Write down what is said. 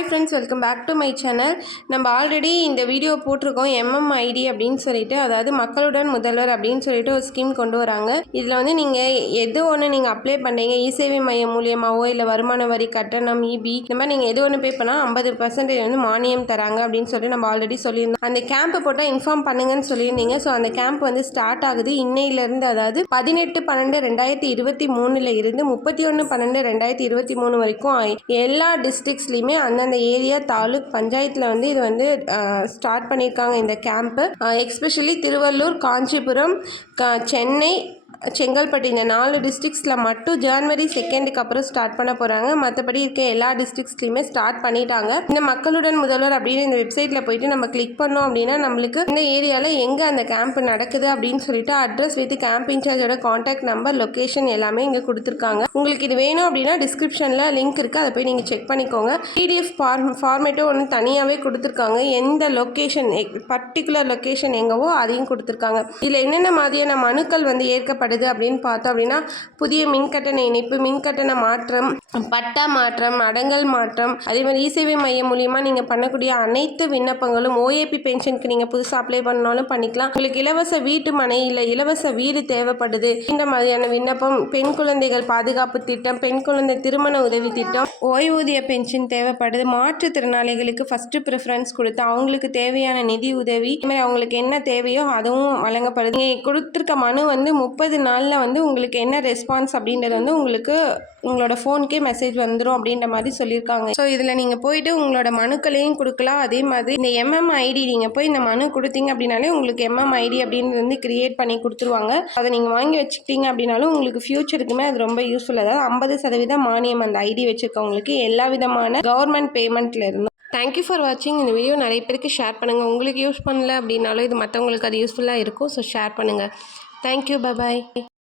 Hi friends welcome back to my channel நம்ம already இந்த video போட்டிருக்கோம் எம்எம்ஐடி அப்படின்னு சொல்லிட்டு அதாவது மக்களுடன் முதல்வர் அப்படின்னு சொல்லிட்டு ஒரு ஸ்கீம் கொண்டு வராங்க. இதில் வந்து நீங்கள் எது ஒன்று நீங்கள் அப்ளை பண்ணுறீங்க இ சேவை மையம் மூலியமாகவோ இல்லை வருமான வரி கட்டணம் இபி இந்த மாதிரி நீங்கள் எது ஒன்று பே பண்ணால் ஐம்பது பர்சன்டேஜ் வந்து மானியம் தராங்க அப்படின்னு சொல்லி நம்ம ஆல்ரெடி சொல்லியிருந்தோம். அந்த கேம்ப் போட்டால் இன்ஃபார்ம் பண்ணுங்கன்னு சொல்லியிருந்தீங்க. ஸோ அந்த கேம்ப் வந்து ஸ்டார்ட் ஆகுது. இன்னையிலேருந்து அதாவது பதினெட்டு பன்னெண்டு ரெண்டாயிரத்தி இருபத்தி மூணில் இருந்து முப்பத்தி ஒன்று பன்னெண்டு ரெண்டாயிரத்தி இருபத்தி மூணு வரைக்கும் எல்லா டிஸ்ட்ரிக்ஸ்லையுமே அந்தந்த அந்த ஏரியா தாலுக் பஞ்சாயத்தில் வந்து இது வந்து ஸ்டார்ட் பண்ணியிருக்காங்க இந்த கேம்ப்பு எக்ஸ்பெஷலி திருவள்ளூர் காஞ்சிபுரம் க சென்னை செங்கல்பட்டு இந்த நாலு டிஸ்ட்ரிக்ஸில் மட்டும் ஜான்வரி செகண்டுக்கு அப்புறம் ஸ்டார்ட் பண்ண போகிறாங்க மற்றபடி இருக்க எல்லா டிஸ்ட்ரிக்ஸ்லையுமே ஸ்டார்ட் பண்ணிட்டாங்க. இந்த மக்களுடன் முதல்வர் அப்படின்னு இந்த வெப்சைட்டில் போயிட்டு நம்ம கிளிக் பண்ணோம் அப்படின்னா நம்மளுக்கு இந்த ஏரியாவில் எங்கே அந்த கேம்ப் நடக்குது அப்படின்னு சொல்லிட்டு அட்ரஸ் வித் கேம்ப் இன்சார்ஜோட காண்டாக்ட் நம்பர் லொக்கேஷன் எல்லாமே இங்கே கொடுத்துருக்காங்க. உங்களுக்கு இது வேணும் அப்படின்னா டிஸ்கிரிப்ஷனில் லிங்க் இருக்குது அதை போய் நீங்கள் செக் பண்ணிக்கோங்க. பிடிஎஃப் ஃபார்ம் ஃபார்மேட்டும் ஒன்று தனியாகவே கொடுத்துருக்காங்க. எந்த லொக்கேஷன் பர்டிகுலர் லொக்கேஷன் எங்கவோ அதையும் கொடுத்துருக்காங்க. இதில் என்னென்ன மாதிரியான மனுக்கள் வந்து ஏற்கப்படுது அப்படின்னு பார்த்தோம் அப்படின்னா புதிய மின்கட்டண இணைப்பு மின்கட்டண மாற்றம் பட்டா மாற்றம் அடங்கல் மாற்றம் அதே மாதிரி இசேவை மையம் மூலியமாக நீங்கள் பண்ணக்கூடிய அனைத்து விண்ணப்பங்களும் ஓஏபி பென்ஷனுக்கு நீங்கள் புதுசாக அப்ளை பண்ணாலும் பண்ணிக்கலாம். உங்களுக்கு இலவச வீட்டு மனை இல்லை இலவச வீடு தேவைப்படுது. இந்த மாதிரியான விண்ணப்பம் பெண் குழந்தைகள் பாதுகாப்பு திட்டம் பெண் குழந்தை திருமண உதவி திட்டம் ஓய்வூதிய பென்ஷன் தேவைப்படுது. மாற்றுத்திறனாளிகளுக்கு ஃபஸ்ட்டு ப்ரிஃபரன்ஸ் கொடுத்து அவங்களுக்கு தேவையான நிதி உதவி இது மாதிரி அவங்களுக்கு என்ன தேவையோ அதுவும் வழங்கப்படுது. நீங்கள் கொடுத்துருக்க மனு வந்து முப்பது நாளில் வந்து உங்களுக்கு என்ன ரெஸ்பான்ஸ் அப்படின்றது வந்து உங்களுக்கு உங்களோட ஃபோனுக்கே மெசேஜ் வந்துடும் அப்படின்ற மாதிரி சொல்லியிருக்காங்க. ஸோ இதில் நீங்கள் போயிட்டு உங்களோட மனுக்களையும் கொடுக்கலாம். அதே மாதிரி இந்த எம்எம் ஐடி நீங்கள் போய் இந்த மனு கொடுத்தீங்க அப்படின்னாலே உங்களுக்கு எம்எம் ஐடி அப்படின்றது வந்து கிரியேட் பண்ணி கொடுத்துருவாங்க. அதை நீங்கள் வாங்கி வச்சுக்கிட்டீங்க அப்படின்னாலும் உங்களுக்கு ஃப்யூச்சருக்குமே அது ரொம்ப யூஸ்ஃபுல் அதாவது ஐம்பது சதவீதம் மானியம் அந்த ஐடி வச்சுருக்கவங்களுக்கு எல்லா விதமான கவர்மெண்ட் பேமெண்ட்ல இருந்தும். தேங்க்யூ ஃபார் வாட்சிங் இந்த வீடியோ நிறைய பேருக்கு ஷேர் பண்ணுங்கள் உங்களுக்கு யூஸ் பண்ணல அப்படின்னாலும் இது மற்றவங்களுக்கு அது யூஸ்ஃபுல்லாக இருக்கும். ஸோ ஷேர் பண்ணுங்கள் தேங்க்யூ பபாய்